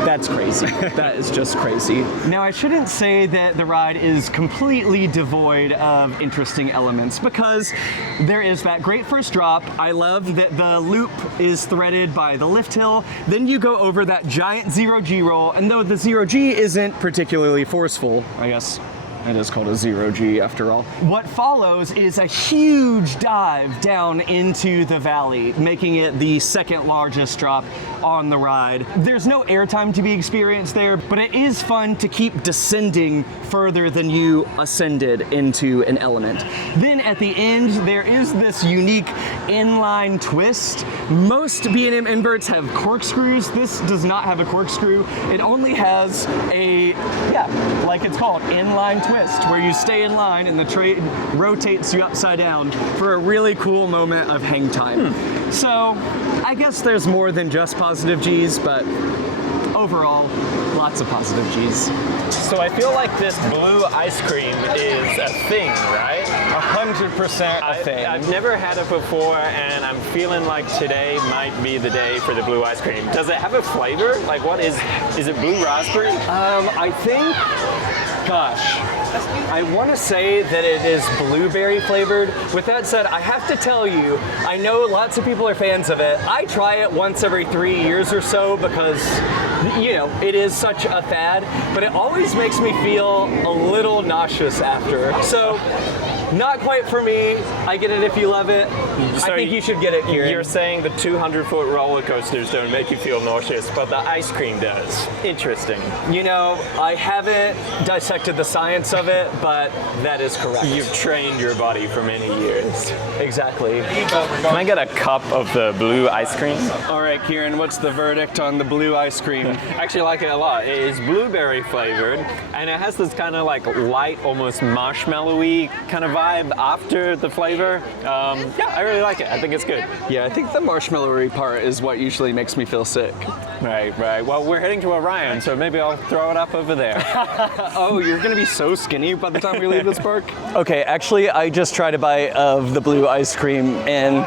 that's crazy. That is just crazy. Now, I shouldn't say that the ride is completely devoid of interesting elements, because there is that great first drop. I love that the loop is threaded by the lift hill. Then you go over that giant 0G roll, and though the 0G isn't particularly forceful, I guess it is called a 0G after all. What follows is a huge dive down into the valley, making it the second largest drop on the ride. There's no airtime to be experienced there, but it is fun to keep descending further than you ascended into an element. Then at the end, there is this unique inline twist. Most B&M inverts have corkscrews. This does not have a corkscrew. It only has a, like it's called, inline twist, where you stay in line and the train rotates you upside down for a really cool moment of hang time. So I guess there's more than just positive Gs, but overall, lots of positive Gs. So I feel like this blue ice cream is a thing, right? 100% a thing. I've never had it before, and I'm feeling like today might be the day for the blue ice cream. Does it have a flavor? Like, what is it blue raspberry? I think, gosh, I want to say that it is blueberry flavored. With that said, I have to tell you, I know lots of people are fans of it. I try it once every 3 years or so because, you know, it is such a fad, but it always makes me feel a little nauseous after. So, not quite for me. I get it if you love it. So I think you should get it, Kieran. You're saying the 200-foot roller coasters don't make you feel nauseous, but the ice cream does. Interesting. You know, I haven't dissected the science of it, but that is correct. You've trained your body for many years. Exactly. Can I get a cup of the blue ice cream? All right, Kieran, what's the verdict on the blue ice cream? I actually like it a lot. It is blueberry flavored, and it has this kind of like light, almost marshmallowy kind of vibe after the flavor. Yeah, I really like it. I think it's good. Yeah, I think the marshmallowy part is what usually makes me feel sick. Right. Well, we're heading to Orion, so maybe I'll throw it up over there. Oh, you're gonna be so skinny by the time we leave this park? Okay, actually, I just tried a bite of the blue ice cream, and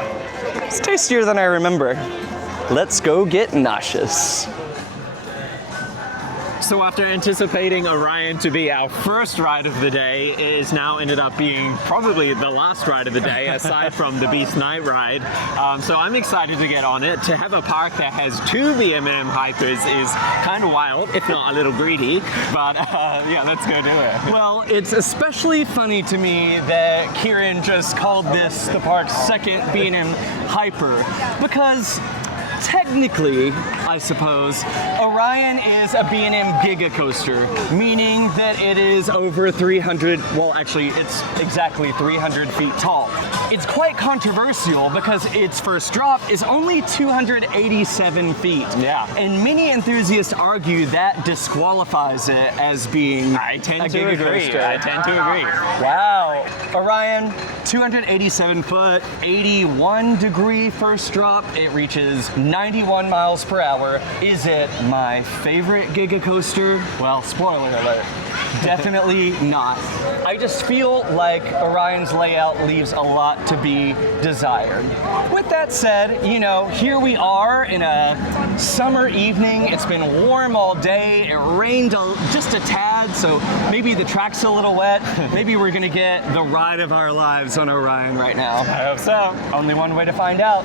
it's tastier than I remember. Let's go get nauseous. So after anticipating Orion to be our first ride of the day, it has now ended up being probably the last ride of the day, aside from the Beast Night ride. So I'm excited to get on it. To have a park that has two B&M hikers is kind of wild, if not a little greedy, but yeah, let's go do it. Well, it's especially funny to me that Kieran just called this the park's second B&M hyper, because technically, I suppose, Orion is a B&M Giga Coaster, meaning that it is over 300, well actually it's exactly 300 feet tall. It's quite controversial because its first drop is only 287 feet. Yeah. And many enthusiasts argue that disqualifies it as being I tend a to Giga agree. Coaster. I tend to agree. Wow. Orion, 287 foot, 81 degree first drop. It reaches 91 miles per hour. Is it my favorite Giga Coaster? Well, spoiler alert. Definitely not. I just feel like Orion's layout leaves a lot to be desired. With that said, you know, here we are in a summer evening. It's been warm all day. It rained just a tad, so maybe the track's a little wet. Maybe we're gonna get the ride of our lives on Orion right now. I hope so. Only one way to find out.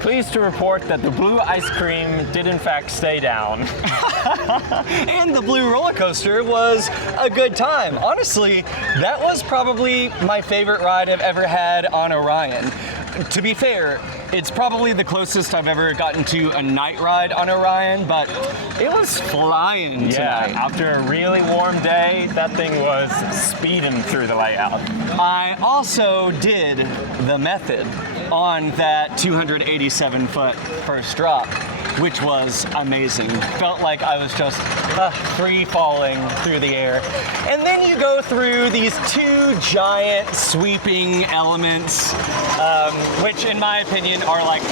Pleased to report that the blue ice cream did in fact stay down. And the blue roller coaster was a good time. Honestly, that was probably my favorite ride I've ever had on Orion. To be fair, it's probably the closest I've ever gotten to a night ride on Orion, but it was flying tonight. After a really warm day, that thing was speeding through the layout. I also did the method on that 287-foot first drop, which was amazing. Felt like I was just free falling through the air. And then you go through these two giant sweeping elements, which in my opinion are like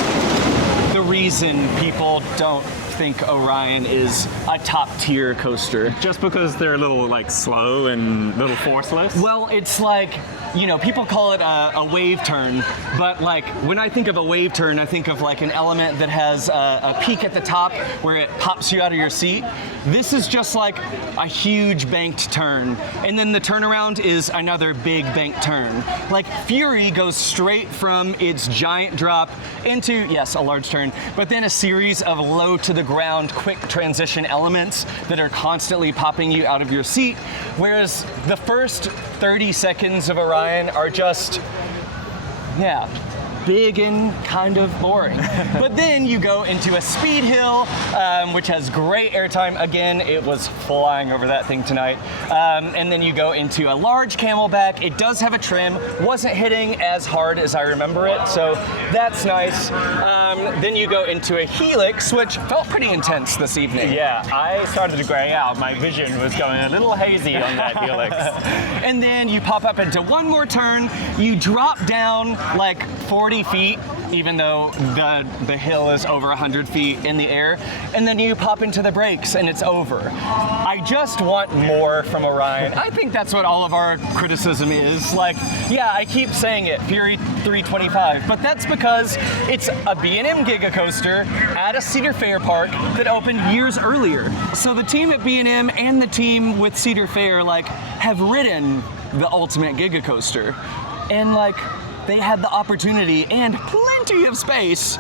the reason people don't think Orion is a top tier coaster. Just because they're a little like slow and a little forceless? Well, it's like, you know, people call it a wave turn, but like when I think of a wave turn, I think of like an element that has a peak at the top where it pops you out of your seat. This is just like a huge banked turn, and then the turnaround is another big banked turn. Like Fury goes straight from its giant drop into, yes, a large turn, but then a series of low to the ground quick transition elements that are constantly popping you out of your seat, whereas the first 30 seconds of Orion are just, yeah, big and kind of boring. But then you go into a speed hill, which has great airtime. Again, it was flying over that thing tonight. And then you go into a large camelback. It does have a trim, wasn't hitting as hard as I remember it, so that's nice. Then you go into a helix, which felt pretty intense this evening. Yeah, I started to gray out. My vision was going a little hazy on that helix. And then you pop up into one more turn, you drop down like 40 feet, even though the hill is over 100 feet in the air, and then you pop into the brakes and it's over. I just want more from Orion. I think that's what all of our criticism is. Like, yeah, I keep saying it, Fury 325, but that's because it's a B&M Giga Coaster at a Cedar Fair park that opened years earlier. So the team at B&M and the team with Cedar Fair like have ridden the ultimate Giga Coaster, and like they had the opportunity and plenty of space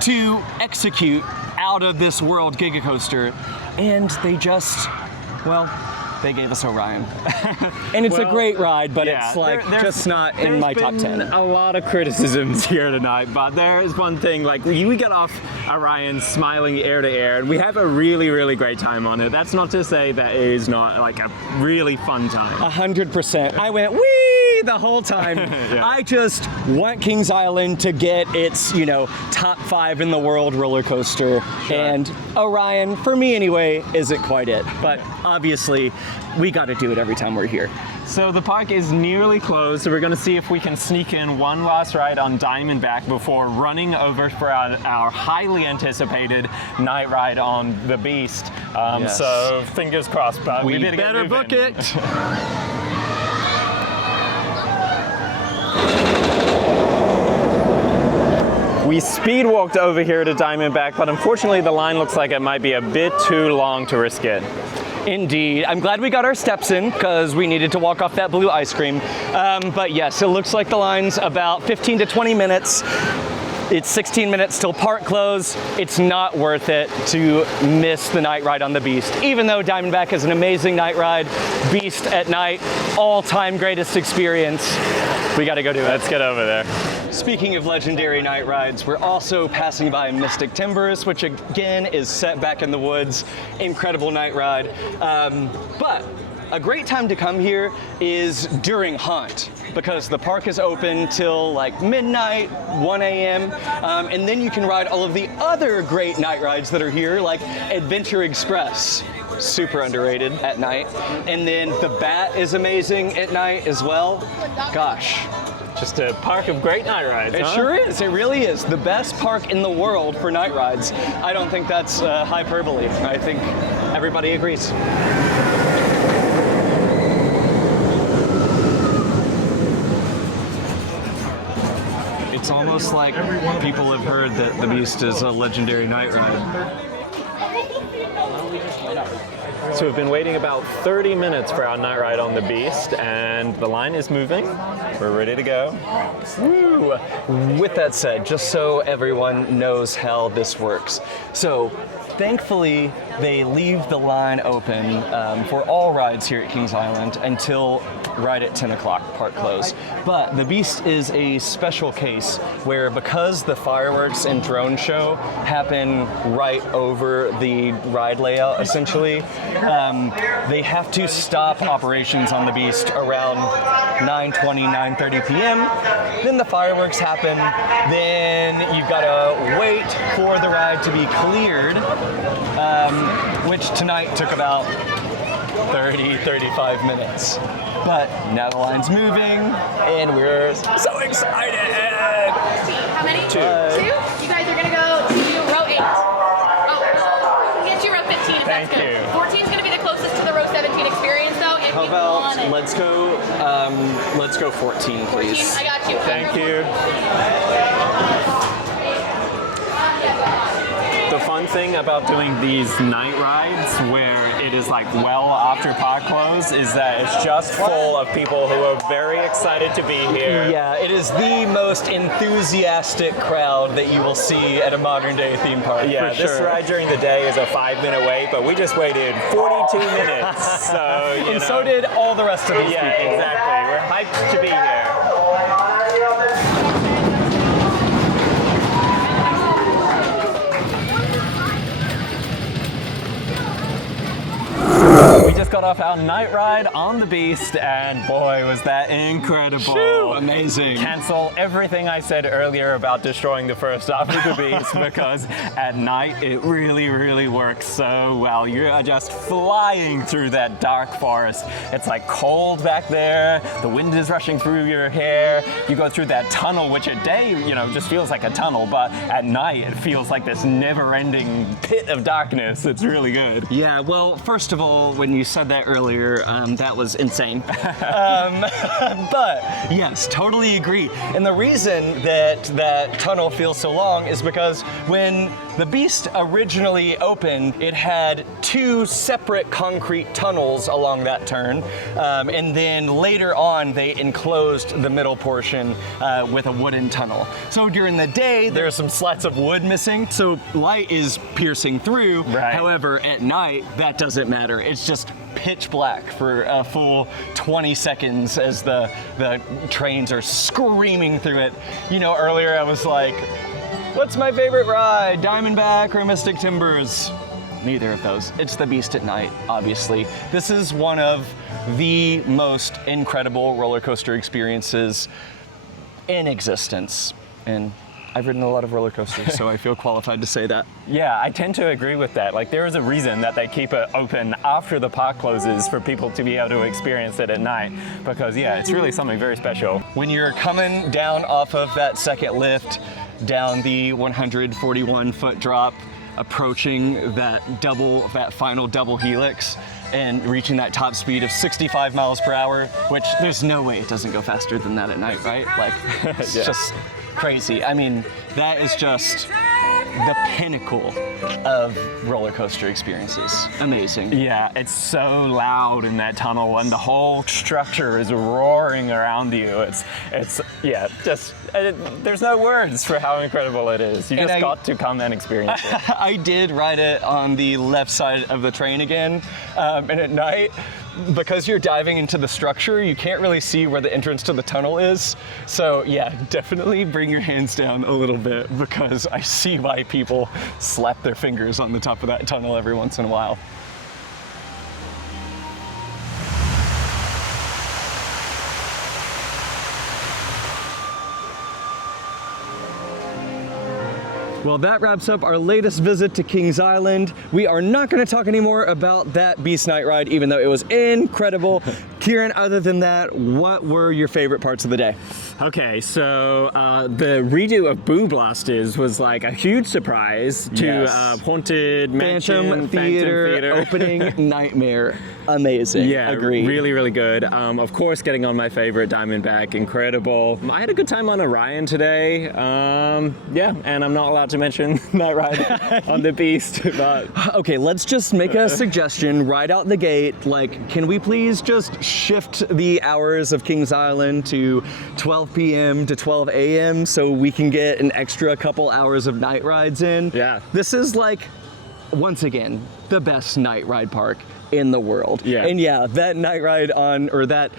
to execute out of this world Giga Coaster, and they just, well, they gave us Orion. And it's a great ride, but yeah, it's like just not in my top 10. There's been a lot of criticisms here tonight, but there is one thing, like we got off Orion smiling ear to ear, and we have a really, really great time on it. That's not to say that it is not like a really fun time. 100%. I went, wee, the whole time. Yeah. I just want Kings Island to get its, you know, top 5 in the world roller coaster. Sure. And Orion, for me anyway, isn't quite it. But obviously, we got to do it every time we're here. So the park is nearly closed, so we're going to see if we can sneak in one last ride on Diamondback before running over for our highly anticipated night ride on the Beast. Yes. So fingers crossed, but we better book it. We speed walked over here to Diamondback, but unfortunately the line looks like it might be a bit too long to risk it. Indeed. I'm glad we got our steps in because we needed to walk off that blue ice cream. But yes, it looks like the line's about 15 to 20 minutes. It's 16 minutes till park close. It's not worth it to miss the night ride on the Beast. Even though Diamondback is an amazing night ride, Beast at night, all-time greatest experience. We gotta go do it. Let's get over there. Speaking of legendary night rides, we're also passing by Mystic Timbers, which again is set back in the woods. Incredible night ride. But a great time to come here is during Haunt, because the park is open till like midnight, 1 a.m. And then you can ride all of the other great night rides that are here, like Adventure Express. Super underrated at night. And then the Bat is amazing at night as well. Gosh. Just a park of great night rides, It sure is. It really is. The best park in the world for night rides. I don't think that's hyperbole. I think everybody agrees. It's almost like people have heard that the Beast is a legendary night ride. So we've been waiting about 30 minutes for our night ride on the Beast, and the line is moving. We're ready to go. Woo! With that said, just so everyone knows how this works. So, thankfully, they leave the line open for all rides here at Kings Island until right at 10 o'clock, park close. But the Beast is a special case where, because the fireworks and drone show happen right over the ride layout, essentially, they have to stop operations on the Beast around 9:20, 9:30 p.m. Then the fireworks happen. Then you've got to wait for the ride to be cleared, which tonight took about 30, 35 minutes. But now the line's moving, and we're so excited! How many? Two. Two? You guys are gonna go to row 8. Oh, we can get you row 15 if Thank that's good. you. 14 is gonna be the closest to the row 17 experience, though. If How you about want it. let's go 14, 14? please. I got you. Thank you. The fun thing about doing these night rides where it is like well after park close is that it's just full of people who are very excited to be here. Yeah, it is the most enthusiastic crowd that you will see at a modern day theme park. Yeah, for this sure. ride during the day is a 5-minute wait, but we just waited 42 minutes. So, you And know. so did all the rest of these Yeah, people. exactly. We're hyped to be here. We just got off our night ride on the Beast, and boy, was that incredible. Shoo, amazing. Cancel everything I said earlier about destroying the first half of the Beast, because at night it really, really works so well. You are just flying through that dark forest. It's like cold back there, the wind is rushing through your hair, you go through that tunnel, which at day, just feels like a tunnel, but at night it feels like this never-ending pit of darkness. It's really good. Yeah, well, first of all, when you said that earlier, that was insane. But yes, totally agree. And the reason that that tunnel feels so long is because when the Beast originally opened, it had 2 separate concrete tunnels along that turn. And then later on, they enclosed the middle portion with a wooden tunnel. So during the day, there are some slats of wood missing, so light is piercing through. Right. However, at night, that doesn't matter. It's just pitch black for a full 20 seconds as the trains are screaming through it. Earlier I was like, what's my favorite ride, Diamondback or Mystic Timbers? Neither of those. It's the Beast at night, obviously. This is one of the most incredible roller coaster experiences in existence. And I've ridden a lot of roller coasters, so I feel qualified to say that. Yeah, I tend to agree with that. Like, there is a reason that they keep it open after the park closes for people to be able to experience it at night, because yeah, it's really something very special. When you're coming down off of that second lift, down the 141-foot drop, approaching that final double helix, and reaching that top speed of 65 miles per hour, which there's no way it doesn't go faster than that at night, right? Like, it's just crazy. I mean, that is just the pinnacle of roller coaster experiences. Amazing. Yeah, it's so loud in that tunnel, and the whole structure is roaring around you. There's no words for how incredible it is. You just got to come and experience it. I did ride it on the left side of the train again, and at night, because you're diving into the structure, you can't really see where the entrance to the tunnel is. So yeah, definitely bring your hands down a little bit, because I see why people slap their fingers on the top of that tunnel every once in a while. Well, that wraps up our latest visit to Kings Island. We are not going to talk anymore about that Beast Night ride, even though it was incredible. Kieran, other than that, what were your favorite parts of the day? Okay, so the redo of Boo Blasters was like a huge surprise to Yes. Haunted Mansion, Phantom Theater opening nightmare. Amazing. Yeah, agreed. really, really good. Of course, getting on my favorite Diamondback, incredible. I had a good time on Orion today. Yeah, and I'm not allowed to mention that ride on the Beast, but Okay, let's just make a suggestion right out the gate. Like, can we please just shift the hours of Kings Island to 12 p.m. to 12 a.m. so we can get an extra couple hours of night rides in? Yeah. This is like, once again, the best night ride park in the world. Yeah. And yeah, that night ride on, or the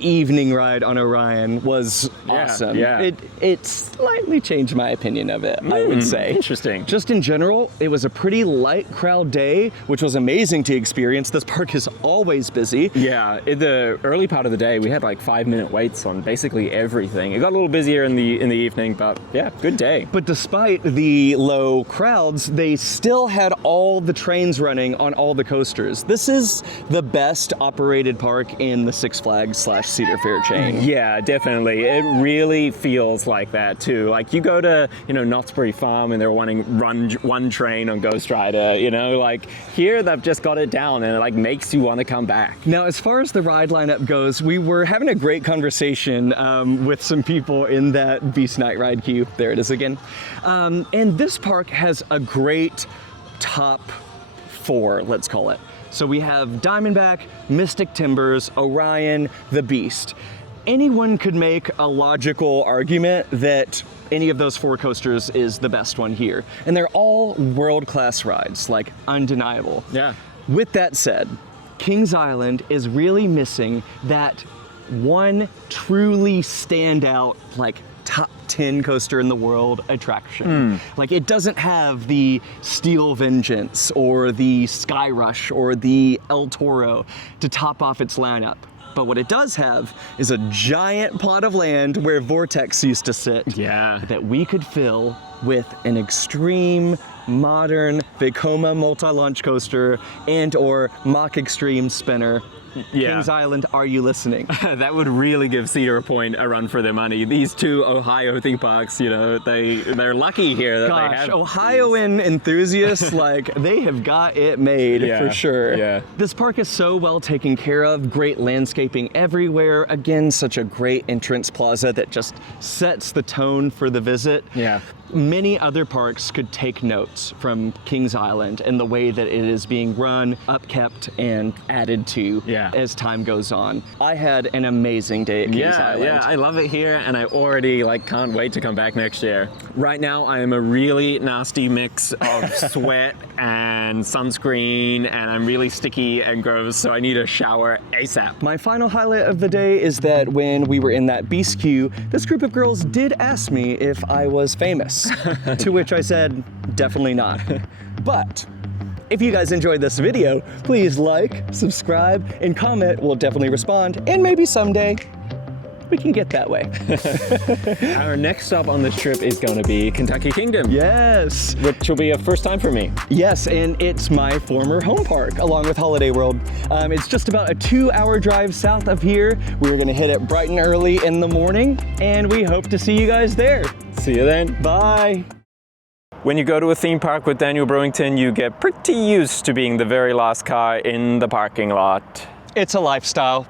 evening ride on Orion was awesome. yeah. It slightly changed my opinion of it, I would say. interesting. Just in general, it was a pretty light crowd day, which was amazing to experience. This park is always busy. Yeah, in the early part of the day, we had like 5-minute waits on basically everything. It got a little busier in the evening, but yeah, good day. But despite the low crowds, they still had all the trains running on all the coasters. This is the best operated park in the Six Flags / Cedar Fair chain. Yeah, definitely. It really feels like that too. Like you go to, Knott's Berry Farm and they're wanting run one train on Ghost Rider, like here they've just got it down and it like makes you want to come back. Now, as far as the ride lineup goes, we were having a great conversation with some people in that Beast Night ride queue. There it is again. And this park has a great top 4, let's call it. So we have Diamondback, Mystic Timbers, Orion, the Beast. Anyone could make a logical argument that any of those 4 coasters is the best one here. And they're all world-class rides, like undeniable. Yeah. With that said, Kings Island is really missing that one truly standout, like top 10 coaster in the world attraction. Like it doesn't have the Steel Vengeance or the Sky Rush or the El Toro to top off its lineup. But what it does have is a giant plot of land where Vortex used to sit. Yeah. That we could fill with an extreme, modern Vekoma multi-launch coaster and or Mach Extreme spinner. Yeah. Kings Island, are you listening? That would really give Cedar Point a run for their money. These 2 Ohio theme parks, they're lucky here that they have Ohioan enthusiasts, like, they have got it made for sure. Yeah. This park is so well taken care of, great landscaping everywhere. Again, such a great entrance plaza that just sets the tone for the visit. Yeah. Many other parks could take notes from Kings Island and the way that it is being run, upkept, and added to as time goes on. I had an amazing day at Kings Island. Yeah, I love it here, and I already can't wait to come back next year. Right now, I am a really nasty mix of sweat and sunscreen, and I'm really sticky and gross, so I need a shower ASAP. My final highlight of the day is that when we were in that Beast queue, this group of girls did ask me if I was famous. To which I said, definitely not. But if you guys enjoyed this video, please like, subscribe, and comment. We'll definitely respond, and maybe someday we can get that way. Our next stop on this trip is going to be Kentucky Kingdom. Yes. Which will be a first time for me. Yes, and it's my former home park, along with Holiday World. It's just about a 2-hour drive south of here. We're gonna hit it bright and early in the morning, and we hope to see you guys there. See you then. Bye. When you go to a theme park with Daniel Brewington, you get pretty used to being the very last car in the parking lot. It's a lifestyle.